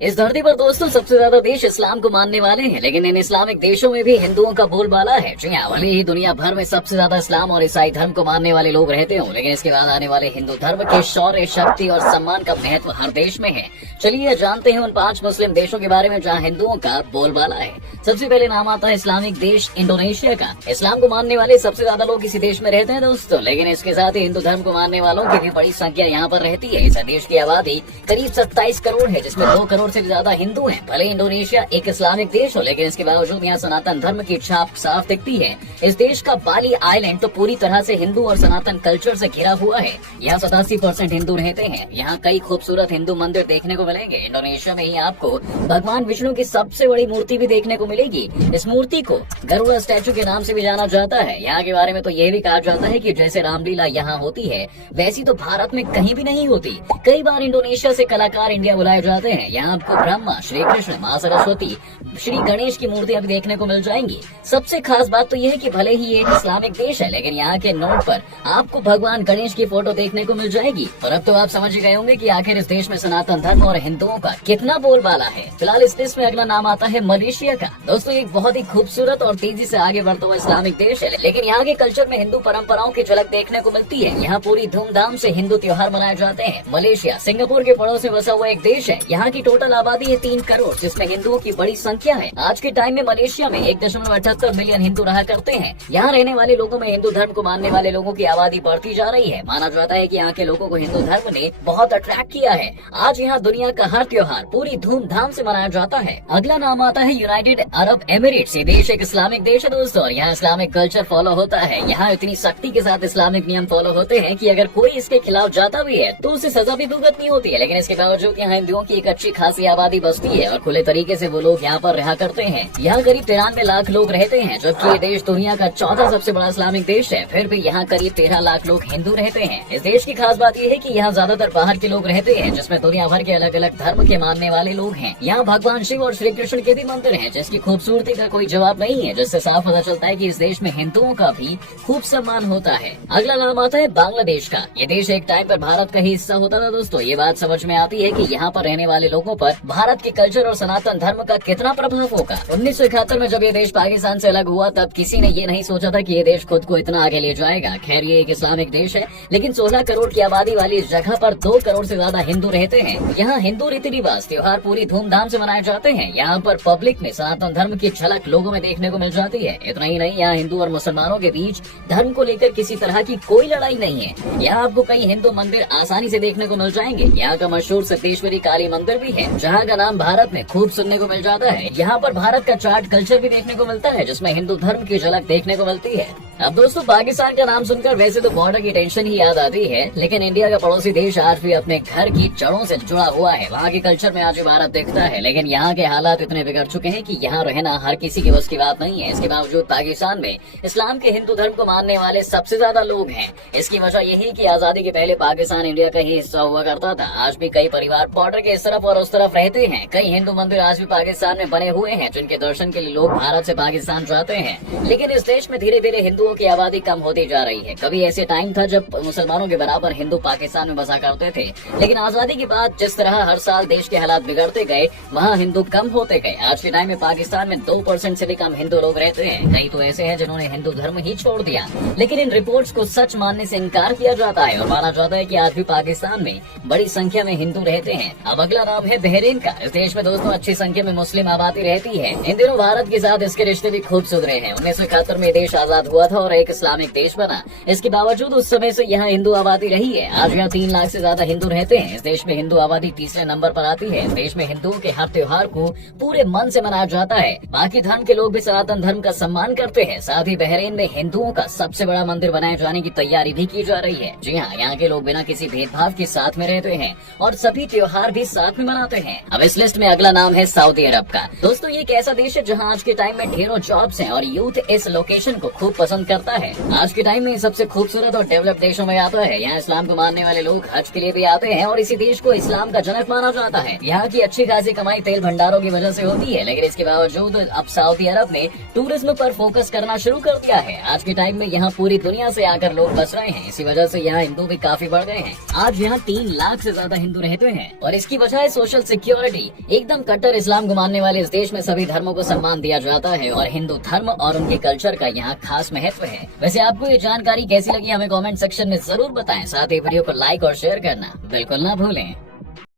इस धरती पर दोस्तों सबसे ज्यादा देश इस्लाम को मानने वाले हैं, लेकिन इन इस्लामिक देशों में भी हिंदुओं का बोलबाला है। जी हाँ, भले ही दुनिया भर में सबसे ज्यादा इस्लाम और ईसाई धर्म को मानने वाले लोग रहते हों, लेकिन इसके बाद आने वाले हिंदू धर्म के शौर्य, शक्ति और सम्मान का महत्व हर देश में है। चलिए जानते हैं उन 5 मुस्लिम देशों के बारे में जहाँ हिंदुओं का बोलबाला है। सबसे पहले नाम आता है इस्लामिक देश इंडोनेशिया का। इस्लाम को मानने वाले सबसे ज्यादा लोग इसी देश में रहते हैं दोस्तों, लेकिन इसके साथ ही हिंदू धर्म को मानने वालों की भी बड़ी संख्या यहाँ पर रहती है। इस देश की आबादी करीब 27 करोड़ है, जिसमें 2 करोड़ से ज्यादा हिंदू हैं। भले इंडोनेशिया एक इस्लामिक देश हो, लेकिन इसके बावजूद यहाँ सनातन धर्म की छाप साफ दिखती है। इस देश का बाली आइलैंड तो पूरी तरह से हिंदू और सनातन कल्चर से घिरा हुआ है। यहाँ 87% हिंदू रहते हैं। यहाँ कई खूबसूरत हिंदू मंदिर देखने को मिलेंगे। इंडोनेशिया में ही आपको भगवान विष्णु की सबसे बड़ी मूर्ति भी देखने को मिलेगी। इस मूर्ति को गरुड़ा स्टैचू के नाम से भी जाना जाता है। यहाँ के बारे में तो यह भी कहा जाता है कि जैसे रामलीला यहाँ होती है, वैसी तो भारत में कहीं भी नहीं होती। कई बार इंडोनेशिया से कलाकार इंडिया बुलाए जाते हैं। यहाँ आपको ब्रह्मा, श्री कृष्ण, माँ सरस्वती, श्री गणेश की मूर्तियां भी देखने को मिल जाएंगी। सबसे खास बात तो यह है कि भले ही ये एक इस्लामिक देश है, लेकिन यहाँ के नोट पर आपको भगवान गणेश की फोटो देखने को मिल जाएगी। और अब तो आप समझ गए होंगे कि आखिर इस देश में सनातन धर्म और हिंदुओं का कितना बोलबाला है। फिलहाल इस देश में अगला नाम आता है मलेशिया का। दोस्तों, एक बहुत ही खूबसूरत और तेजी से आगे बढ़ता हुआ इस्लामिक देश है, लेकिन यहाँ के कल्चर में हिंदू परंपराओं की झलक देखने को मिलती है। यहाँ पूरी धूमधाम से हिंदू त्योहार मनाए जाते हैं। मलेशिया सिंगापुर के पड़ोस में बसा हुआ एक देश है। यहाँ की टोटल आबादी है 3 करोड़, जिसमें हिंदुओं की बड़ी संख्या है। आज के टाइम में मलेशिया में 1.78 मिलियन हिंदू रहा करते हैं। यहाँ रहने वाले लोगों में हिंदू धर्म को मानने वाले लोगों की आबादी बढ़ती जा रही है। माना जाता है कि यहाँ के लोगों को हिंदू धर्म ने बहुत अट्रैक्ट किया है। आज यहाँ दुनिया का हर त्योहार पूरी धूमधाम से मनाया जाता है। अगला नाम आता है यूनाइटेड अरब एमिरेट्स। ये देश एक इस्लामिक देश है दोस्तों, और यहाँ इस्लामिक कल्चर फॉलो होता है। यहाँ इतनी सख्ती के साथ इस्लामिक नियम फॉलो होते हैं कि अगर कोई इसके खिलाफ जाता भी है तो उसे सजा भी भुगतनी होती है। लेकिन इसके बावजूद यहाँ हिंदुओं की एक अच्छी खासी आबादी बसती है और खुले तरीके से वो लोग यहाँ पर रहा करते हैं। यहाँ करीब 93 लाख लोग रहते हैं, जबकि ये देश दुनिया का 4था सबसे बड़ा इस्लामिक देश है। फिर भी यहाँ करीब 13 लाख लोग हिंदू रहते हैं। इस देश की खास बात यह है कि यहाँ ज्यादातर बाहर के लोग रहते हैं, जिसमें दुनिया भर के अलग अलग धर्म के मानने वाले लोग हैं। यहाँ भगवान शिव और श्री कृष्ण के भी मंदिर हैं, जिसकी खूबसूरती का कोई जवाब नहीं है, जिससे साफ पता चलता है कि इस देश में हिंदुओं का भी खूब सम्मान होता है। अगला नाम आता है बांग्लादेश का। ये देश एक टाइम पर भारत का ही हिस्सा होता था दोस्तों। ये बात समझ में आती है कि यहाँ पर रहने वाले लोगों पर भारत के कल्चर और सनातन धर्म का कितना प्रभाव होगा। 1971 में जब ये देश पाकिस्तान से अलग हुआ, तब किसी ने ये नहीं सोचा था कि ये देश खुद को इतना आगे ले जाएगा। खैर, ये एक इस्लामिक देश है, लेकिन 16 करोड़ की आबादी वाली इस जगह पर 2 करोड़ से ज्यादा हिंदू रहते हैं। यहाँ हिंदू रीति रिवाज, त्योहार पूरी धूमधाम से मनाए जाते हैं। यहाँ पर पब्लिक में सनातन धर्म की झलक लोगों में देखने को मिल जाती है। इतना ही नहीं, यहाँ हिंदू और मुसलमानों के बीच धर्म को लेकर किसी तरह की कोई लड़ाई नहीं है। यहाँ आपको कई हिंदू मंदिर आसानी से देखने को मिल जाएंगे। यहाँ का मशहूर सिद्धेश्वरी काली मंदिर भी है, जहाँ का नाम भारत में खूब सुनने को मिल जाता है। यहाँ पर भारत का चार्ट कल्चर भी देखने को मिलता है, जिसमें हिंदू धर्म की झलक देखने को मिलती है। अब दोस्तों, पाकिस्तान का नाम सुनकर वैसे तो बॉर्डर की टेंशन ही याद आती है, लेकिन इंडिया का पड़ोसी देश आज भी अपने घर की जड़ों से जुड़ा हुआ है। वहाँ के कल्चर में आज भी भारत दिखता है, लेकिन यहाँ के हालात इतने बिगड़ चुके हैं कि यहाँ रहना हर किसी की बस की बात नहीं है। इसके बावजूद पाकिस्तान में इस्लाम के हिंदू धर्म को मानने वाले सबसे ज्यादा लोग हैं। इसकी वजह यही कि आजादी के पहले पाकिस्तान इंडिया का ही हिस्सा हुआ करता था। आज भी कई परिवार बॉर्डर के इस तरफ और उस तरफ रहते हैं। कई हिंदू मंदिर आज भी पाकिस्तान में बने हुए हैं, जिनके दर्शन के लिए लोग भारत से पाकिस्तान जाते हैं। लेकिन इस देश में धीरे धीरे हिंदुओं की आबादी कम होती जा रही है। कभी ऐसे टाइम था जब मुसलमानों के बराबर हिंदू पाकिस्तान में बसा करते थे, लेकिन आजादी के बाद जिस तरह हर साल देश के हालात बिगड़ते गए, वहाँ हिंदू कम होते गए। आज के टाइम में पाकिस्तान में 2% से भी कम हिंदू लोग रहते हैं। कई तो ऐसे हैं जिन्होंने हिंदू धर्म ही छोड़ दिया, लेकिन इन रिपोर्ट्स को सच मानने से इनकार किया जाता है और माना जाता है कि आज भी पाकिस्तान में बड़ी संख्या में हिंदू रहते हैं। अब अगला नाम है बहरीन का। इस देश में दोस्तों अच्छी संख्या में मुस्लिम आबादी रहती है। इन दिनों भारत के साथ इसके रिश्ते भी खूब सुधरे हैं। 1971 में देश आजाद हुआ था और एक इस्लामिक देश बना। इसके बावजूद उस समय से यहाँ हिंदू आबादी रही है। आज यहाँ 3 लाख से ज्यादा हिंदू रहते हैं। इस देश में हिंदू आबादी तीसरे नंबर पर आती है। इस देश में हिंदुओं के हर त्योहार को पूरे मन से मनाया जाता है। बाकी धर्म के लोग भी सनातन धर्म का सम्मान करते हैं। साथ ही बहरीन में हिंदुओं का सबसे बड़ा मंदिर बनाए जाने की तैयारी भी की जा रही है। जी हाँ, यहाँ के लोग बिना किसी भेदभाव के साथ में रहते हैं और सभी त्योहार भी साथ में मनाते हैं। अब इस लिस्ट में अगला नाम है सऊदी अरब का। दोस्तों, ये एक ऐसा देश है जहाँ आज के टाइम में ढेरों जॉब्स हैं और यूथ इस लोकेशन को खूब पसंद करता है। आज के टाइम में सबसे खूबसूरत और डेवलप देशों में आता है। यहाँ इस्लाम को मानने वाले लोग हज के लिए भी आते हैं और इसी देश को इस्लाम का जनक माना जाता है। यहाँ की अच्छी खासी कमाई तेल भंडारों की वजह से होती है, लेकिन इसके बावजूद बावजूद अब सऊदी अरब ने टूरिज्म पर फोकस करना शुरू कर दिया है। आज के टाइम में यहाँ पूरी दुनिया से आकर लोग बस रहे हैं, इसी वजह से यहाँ हिंदू भी काफी बढ़ गए हैं। आज यहाँ 3 लाख से ज्यादा हिंदू रहते हैं और इसकी वजह है सोशल सिक्योरिटी। एकदम कट्टर इस्लाम को मानने वाले इस देश में सभी धर्मों को सम्मान दिया जाता है और हिंदू धर्म और उनके कल्चर का यहाँ खास महत्व है। वैसे आपको ये जानकारी कैसी लगी हमें कमेंट सेक्शन में जरूर बताएं। साथ ही वीडियो को लाइक और शेयर करना बिल्कुल ना भूलें।